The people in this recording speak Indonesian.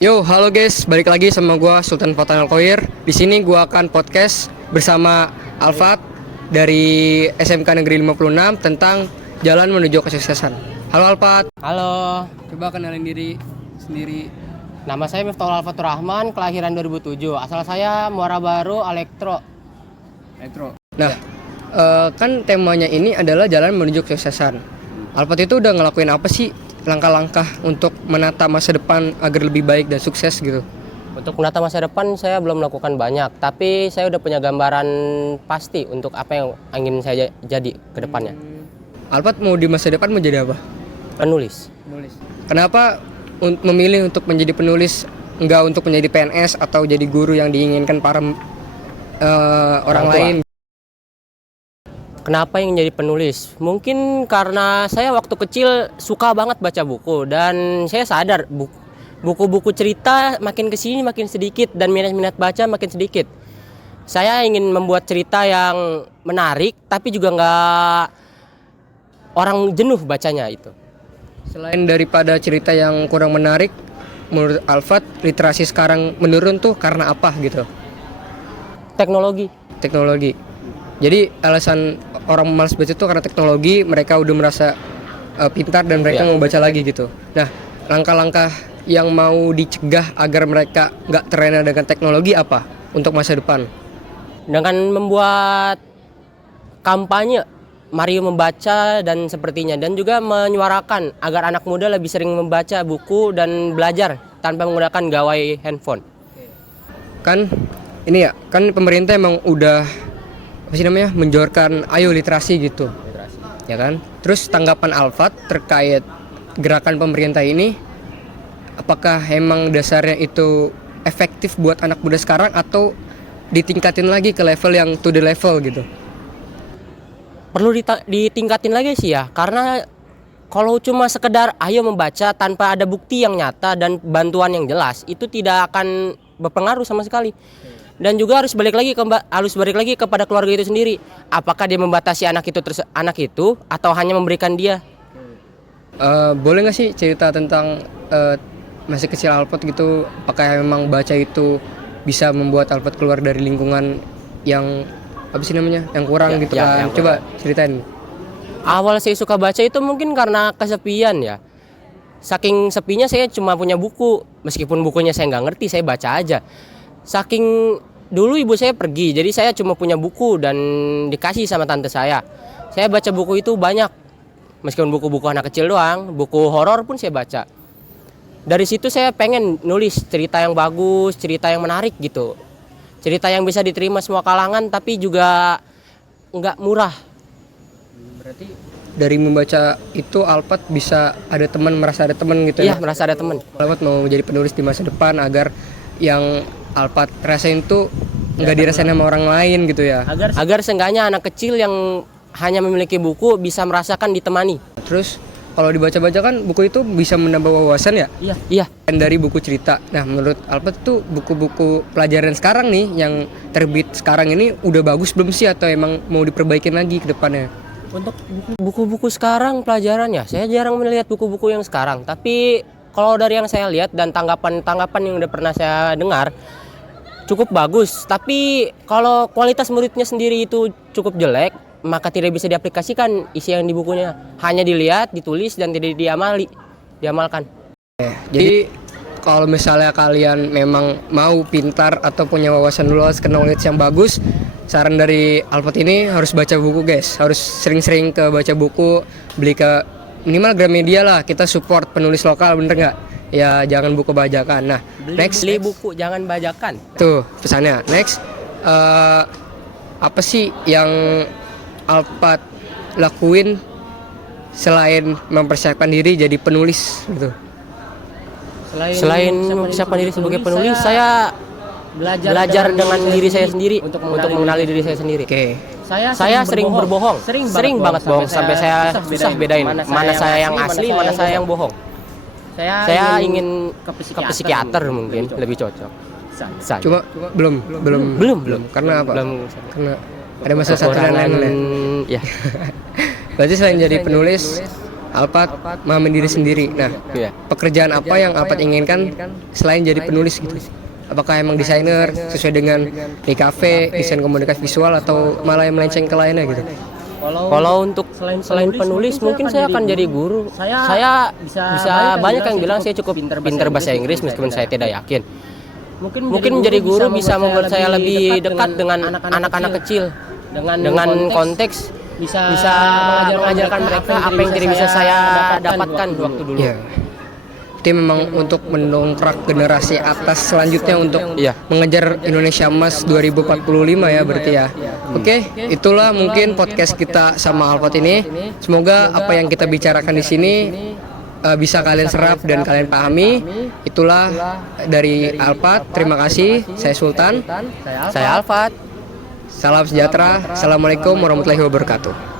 Yo, halo guys, balik lagi sama gua Sultan Fatan Alkoir. Di sini gua akan podcast bersama Alfat dari SMK Negeri 56 tentang jalan menuju kesuksesan. Halo Alfat. Halo, Coba kenalin diri sendiri. nama saya Miftahul Alfatur Rahman, kelahiran 2007. Asal saya Muara Baru, Elektro. Nah, kan temanya ini adalah jalan menuju kesuksesan. Alfat itu udah ngelakuin apa sih langkah-langkah untuk menata masa depan agar lebih baik dan sukses gitu? Untuk menata masa depan saya belum melakukan banyak, tapi saya udah punya gambaran pasti untuk apa yang ingin saya jadi ke depannya. Alfat mau di masa depan menjadi apa? Penulis. Kenapa memilih untuk menjadi penulis, enggak untuk menjadi PNS atau jadi guru yang diinginkan para orang tua. lain? Kenapa yang jadi penulis? Mungkin karena saya waktu kecil suka banget baca buku dan saya sadar buku-buku cerita makin kesini makin sedikit dan minat-minat baca makin sedikit. Saya ingin membuat cerita yang menarik tapi juga nggak orang jenuh bacanya itu. Selain daripada cerita yang kurang menarik, menurut Alfat literasi sekarang menurun tuh karena apa gitu? Teknologi. Jadi alasan orang malas baca itu karena teknologi, mereka udah merasa pintar dan mereka mau baca lagi gitu. Nah, langkah-langkah yang mau dicegah agar mereka nggak terlena dengan teknologi apa untuk masa depan? Dengan membuat kampanye Mari membaca dan sepertinya, dan juga menyuarakan agar anak muda lebih sering membaca buku dan belajar tanpa menggunakan gawai handphone. Kan ini ya, kan pemerintah emang udah menjorkan ayo literasi gitu. Ya kan? Terus tanggapan Alfat terkait gerakan pemerintah ini, apakah emang dasarnya itu efektif buat anak muda sekarang atau ditingkatin lagi ke level yang to the level gitu? Perlu ditingkatin lagi sih ya, karena kalau cuma sekedar ayo membaca tanpa ada bukti yang nyata dan bantuan yang jelas, itu tidak akan berpengaruh sama sekali. Dan juga harus balik lagi kepada keluarga itu sendiri. Apakah dia membatasi anak itu atau hanya memberikan dia? Boleh nggak sih cerita tentang masih kecil Alfat gitu? Apakah memang baca itu bisa membuat Alfat keluar dari lingkungan yang yang kurang gitu kan? Coba ceritain. Awal saya suka baca itu mungkin karena kesepian ya. Saking sepinya saya cuma punya buku, meskipun bukunya saya nggak ngerti, saya baca aja. Saking dulu ibu saya pergi, jadi saya cuma punya buku dan dikasih sama tante saya. Saya baca buku itu banyak, meskipun buku-buku anak kecil doang, buku horor pun saya baca. Dari situ saya pengen nulis cerita yang bagus, cerita yang menarik gitu. Cerita yang bisa diterima semua kalangan tapi juga nggak murah. Berarti dari membaca itu Alfat bisa merasa ada teman gitu ya? Iya, merasa ada teman. Alfat mau jadi penulis di masa depan agar yang Alfat rasain tuh nggak dirasain sama orang lain gitu ya? Agar seenggaknya anak kecil yang hanya memiliki buku bisa merasakan ditemani. Terus kalau dibaca-baca kan buku itu bisa menambah wawasan ya? Iya. Dan dari buku cerita. Nah, menurut Alfat tuh buku-buku pelajaran sekarang nih yang terbit sekarang ini udah bagus belum sih atau emang mau diperbaikin lagi ke depannya? Untuk buku-buku sekarang pelajarannya, saya jarang melihat buku-buku yang sekarang. Tapi kalau dari yang saya lihat dan tanggapan yang udah pernah saya dengar, cukup bagus. Tapi kalau kualitas muridnya sendiri itu cukup jelek, maka tidak bisa diaplikasikan isi yang di bukunya. Hanya dilihat, ditulis, dan tidak diamalkan. Jadi kalau misalnya kalian memang mau pintar atau punya wawasan luas, knowledge yang bagus, saran dari Alfat ini harus baca buku guys. Harus sering-sering ke baca buku, beli ke minimal Gramedia lah. Kita support penulis lokal, bener nggak? Ya jangan buku bajakan. Nah, beli buku, jangan bajakan. Tuh pesannya. Next, apa sih yang Alfat lakuin selain mempersiapkan diri jadi penulis gitu? Selain mempersiapkan diri sebagai penulis, saya belajar dengan diri saya sendiri untuk mengenali diri saya sendiri. Oke. Saya sering berbohong, sering banget bohong sampai saya susah bedain mana saya yang asli, mana saya yang bohong. Saya ingin ke psikiater mungkin lebih cocok. Cuma belum. Karena apa? Karena ada masalah satu dan lain-lain. Ya. Berarti selain jadi penulis, Alfat memahami diri sendiri. Nah, Iya. pekerjaan apa yang Alfat inginkan selain jadi penulis gitu? Apakah emang desainer sesuai dengan di kafe, desain komunikasi visual atau malah yang melenceng ke lainnya gitu? Kalau untuk selain penulis mungkin saya akan jadi guru. Saya bisa banyak yang bilang saya cukup pintar bahasa Inggris meskipun saya tidak yakin. Mungkin menjadi guru bisa membuat saya lebih dekat dengan anak-anak kecil dengan konteks bisa mengajarkan mereka apa yang tidak bisa saya dapatkan waktu dulu. Ya. Itu memang untuk mendongkrak generasi atas selanjutnya untuk Iya. mengejar Indonesia Emas 2045 ya berarti ya. Oke, itulah mungkin podcast kita sama Alfat ini. Semoga apa yang kita bicarakan di sini bisa kalian serap dan kalian pahami. Itulah dari Alfat. Terima kasih. Saya Sultan. Saya Alfat. Salam sejahtera. Assalamualaikum warahmatullahi wabarakatuh.